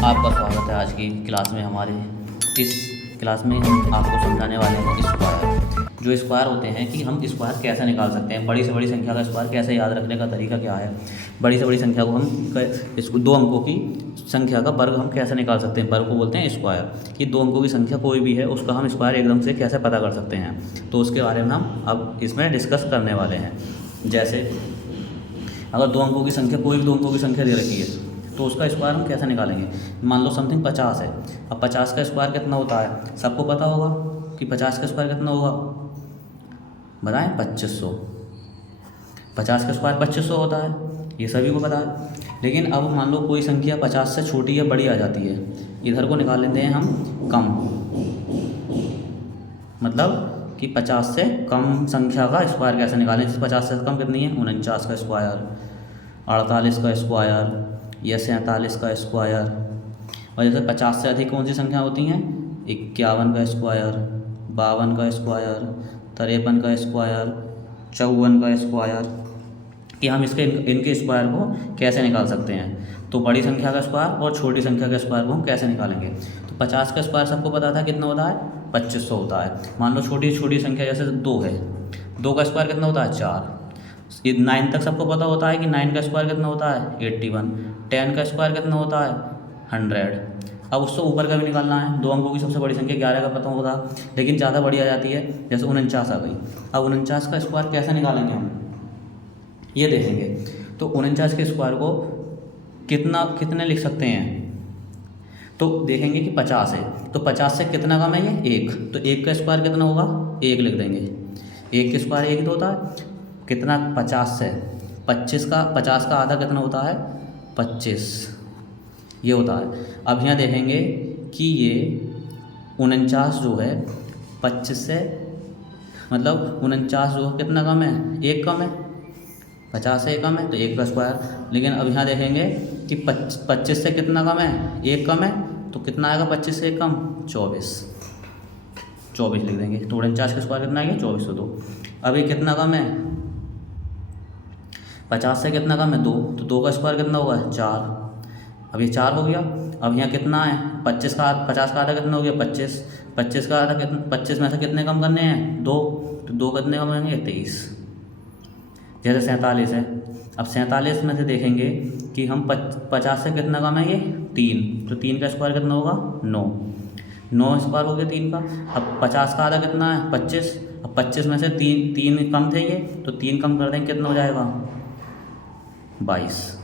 आपका स्वागत है आज की क्लास में। हमारे इस क्लास में हम आपको समझाने वाले हैं स्क्वायर। जो स्क्वायर होते हैं कि हम स्क्वायर कैसे निकाल सकते हैं, बड़ी से बड़ी संख्या का स्क्वायर कैसे याद रखने का तरीका क्या है। बड़ी से बड़ी संख्या को हम इसको 2 अंकों की संख्या का वर्ग हम कैसे निकाल सकते हैं, वर्ग को बोलते हैं स्क्वायर। कि 2 अंकों की संख्या कोई भी है उसका हम स्क्वायर एकदम से कैसे पता कर सकते हैं, तो उसके बारे में हम अब इसमें डिस्कस करने वाले हैं। जैसे अगर 2 अंकों की संख्या, कोई भी 2 अंकों की संख्या दे रखी है तो उसका स्क्वायर हम कैसे निकालेंगे। मान लो समथिंग 50 है। अब 50 का स्क्वायर कितना होता है, सबको पता होगा कि 50 का स्क्वायर कितना होगा, बताएं 2500। 50 का स्क्वायर 2500 होता है, ये सभी को पता है। लेकिन अब मान लो कोई संख्या 50 से छोटी या बड़ी आ जाती है, इधर को निकाल लेते हैं हम कम, मतलब कि 50 से कम संख्या का स्क्वायर कैसे निकालें। जैसे 50 से कम कितनी है, 49 का स्क्वायर, 48 का स्क्वायर या 47 का स्क्वायर। और जैसे 50 से अधिक कौन सी संख्या होती हैं, 51 का स्क्वायर, 52 का स्क्वायर, 53 का स्क्वायर, 54 का स्क्वायर। कि हम इनके स्क्वायर को कैसे निकाल सकते हैं। तो बड़ी संख्या का स्क्वायर और छोटी संख्या का स्क्वायर को हम कैसे निकालेंगे। तो 50 का स्क्वायर सबको पता था कितना होता है, 2500 होता है। मान लो छोटी छोटी संख्या जैसे 2 है, 2 का स्क्वायर कितना होता है, 4। 9 तक सबको पता होता है कि 9 का स्क्वायर कितना होता है, 81। 10 का स्क्वायर कितना होता है, 100। अब उससे ऊपर का भी निकालना है। 2 अंकों की सबसे बड़ी संख्या 11 का पता होगा, लेकिन ज़्यादा बड़ी आ जाती है, जैसे 49 आ गई। अब 49 का स्क्वायर कैसे निकालेंगे हम, ये देखेंगे। तो 49 के स्क्वायर को कितने लिख सकते हैं, तो देखेंगे कि 50 है, तो 50 से कितना कम है ये, 1। तो 1 का स्क्वायर कितना होगा, 1 लिख देंगे। 1 के स्क्वायर 1 तो होता है कितना, 50 से 50 का आधा कितना होता है, 25, ये होता है। अब यहाँ देखेंगे कि ये 49 जो है 25 से, मतलब 49 जो कितना कम है, 1 कम है। 50 से 1 कम है तो 1 का स्क्वायर। लेकिन अब यहाँ देखेंगे कि 25 से कितना कम है, 1 कम है, तो कितना आएगा 25 से 1 कम, 24 लिख देंगे। तो 49 का स्क्वायर कितना आएगा, 2402। अब ये कितना कम है, 50 से कितना कम है, 2। तो 2 का स्क्वायर कितना होगा, 4। अब ये 4 हो गया। अब यहाँ कितना है, 50 का आधा कितना हो गया, 25। 25 का आधा कितना, 25 में से कितने कम करने हैं, 2। तो 2 कितने कम करेंगे, 23। जैसे 47 है। अब 47 में से देखेंगे कि हम 50 से कितना कम है ये, 3। तो 3 का स्क्वायर कितना होगा, 9 स्क्वायर हो गया 3 का। अब 50 का आधा कितना है, 25। अब 25 में से 3 कम थे ये, तो 3 कम कर देंगे, कितना हो जाएगा, 22।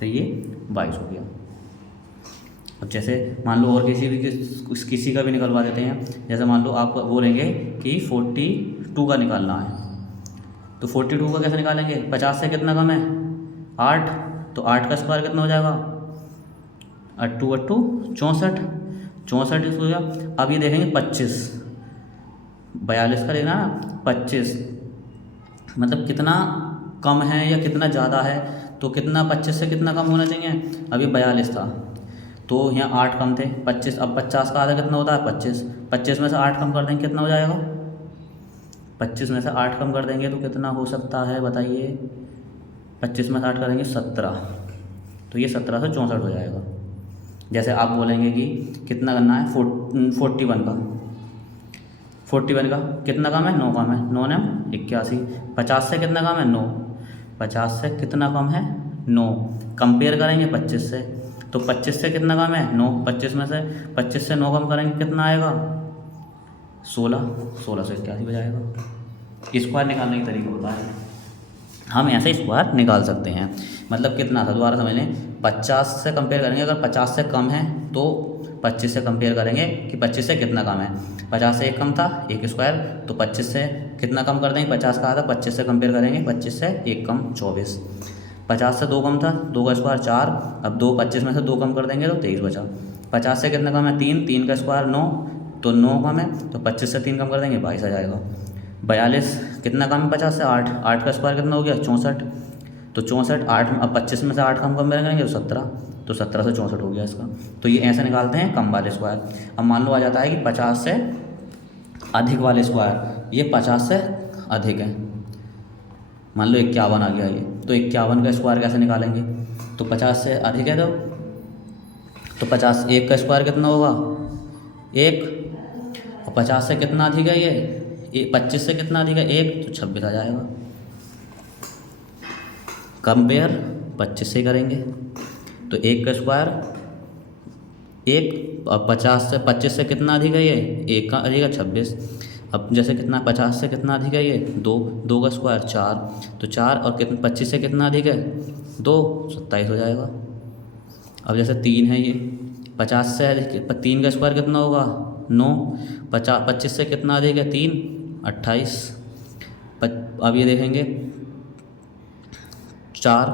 तो ये 22 हो गया। अब जैसे मान लो और किसी का भी निकलवा देते हैं। जैसे मान लो आप बोलेंगे कि 42 का निकालना है, तो 42 का कैसे निकालेंगे, 50 से कितना कम है, 8। तो 8 का स्क्वायर कितना हो जाएगा, 8 8 64 64 हो गया। अब ये देखेंगे 25, 42 का लेना है 25, मतलब कितना कम है या कितना ज़्यादा है। तो कितना 25 से कितना कम होना चाहिए, अभी 42 था तो यहाँ 8 कम थे, 25। अब 50 का आधा कितना होता है, 25। 25 में से 8 कम कर देंगे, कितना हो जाएगा, 25 में से 8 कम कर देंगे तो कितना हो सकता है बताइए। 25 में से 8 करेंगे 17, तो ये 17 से 64 हो जाएगा। जैसे आप बोलेंगे कि कितना करना है, 41 का कितना कम है, 9 कम है, 9 9 81। 50 से कितना कम है, 9। 50 से कितना कम है, 9। कंपेयर करेंगे 25 से, तो 25 से कितना कम है, 9। 25 में से 25 से 9 कम करेंगे, कितना आएगा, 16 से 81 हो जाएगा। स्क्वायर निकालने की तरीका होता है, हम ऐसे स्क्वायर निकाल सकते हैं। मतलब कितना था, दोबारा समझ लें। 50 से कंपेयर करेंगे, अगर 50 से कम है तो 25 से कंपेयर करेंगे कि 25 से कितना कम है। 50 से 1 कम था, 1 स्क्वायर, तो 25 से कितना कम कर देंगे, 50 का आधा 25 से कंपेयर करेंगे, 25 से 1 कम 24। 50 से 2 कम था, 2 का स्क्वायर 4। अब 25 में से 2 कम कर देंगे तो 23 बचा। 50 से कितना कम है, 3 का स्क्वायर 9, तो 9 कम है, तो 25 से 3 कम कर देंगे, 22 आ जाएगा। 42 कितना कम है, 50 से 8 का स्क्वायर कितना हो गया, 64। तो 64, 8। अब 25 में से 8 कम करेंगे तो 17, तो 17 से 64 हो गया इसका। तो ये ऐसे निकालते हैं कम वाले स्क्वायर। अब मान लो आ जाता है कि 50 से अधिक वाले स्क्वायर, ये 50 से अधिक है, मान लो 51 आ गया ये, तो 51 का स्क्वायर कैसे निकालेंगे। तो 50 से अधिक है तो तो 50 1 का स्क्वायर कितना होगा 1, और 50 से कितना अधिक है ये 25 से कितना अधिक है 1, तो 26 आ जाएगा। कंपेयर 25 से करेंगे तो 1 का स्क्वायर 1, और 50 से 25 से कितना अधिक है ये 1 का अधिक है 26। अब जैसे कितना 50 से कितना अधिक है ये 2, 2 का स्क्वायर 4, तो 4 और कितना 25 से कितना अधिक है 2, 27 हो जाएगा। अब जैसे 3 है ये 50 से अधिक 3 का स्क्वायर कितना होगा 9, 25 से कितना अधिक है 3, 28। अब ये देखेंगे 4,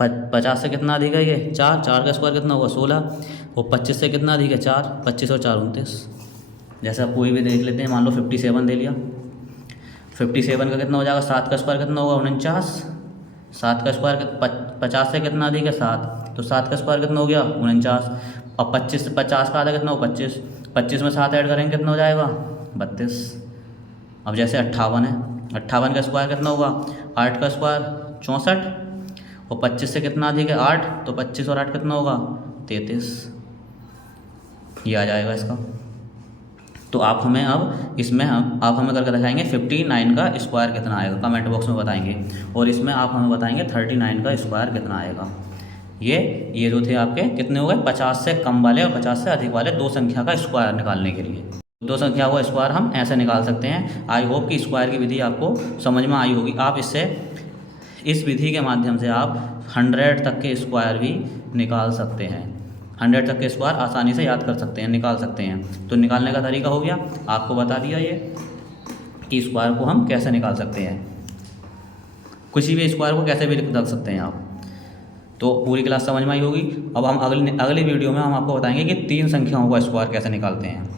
50 से कितना अधिक है ये 4, 4 का स्क्वायर कितना होगा 16, और 25 से कितना अधिक है 4, 25 और 4 29। जैसे आप कोई भी देख लेते हैं, मान लो 57 दे लिया, 57 का कितना हो जाएगा 7 का स्क्वायर कितना होगा 49, 7 का स्क्वायर 50 से कितना अधिक है 7, तो 7 का स्क्वायर कितना हो गया 49। और 25 से 50 का आधा कितना हो 25, 25 में 7 ऐड करेंगे कितना हो जाएगा 32। अब जैसे 58 है, 58 का स्क्वायर कितना होगा 8 का स्क्वायर 64, और 25 से कितना अधिक है 8, तो 25 और 8 कितना होगा 33। ये आ जाएगा इसका। तो आप हमें अब इसमें आप हमें करके दिखाएंगे 59 का स्क्वायर कितना आएगा, कमेंट बॉक्स में बताएंगे। और इसमें आप हमें बताएंगे 39 का स्क्वायर कितना आएगा। ये जो थे आपके कितने हो गए 50 से कम वाले और 50 से अधिक वाले दो संख्या का स्क्वायर निकालने के लिए। दो संख्या का स्क्वायर हम ऐसे निकाल सकते हैं। आई होप कि स्क्वायर की विधि आपको समझ में आई होगी। आप इस विधि के माध्यम से आप 100 तक के स्क्वायर भी निकाल सकते हैं। 100 तक के स्क्वायर आसानी से याद कर सकते हैं, निकाल सकते हैं। तो निकालने का तरीका हो गया, आपको बता दिया ये कि स्क्वायर को हम कैसे निकाल सकते हैं। किसी भी स्क्वायर को कैसे भी निकाल सकते हैं आप। तो पूरी क्लास समझ में आई होगी। अब हम अगली वीडियो में हम आपको बताएंगे कि 3 संख्याओं का स्क्वायर कैसे निकालते हैं।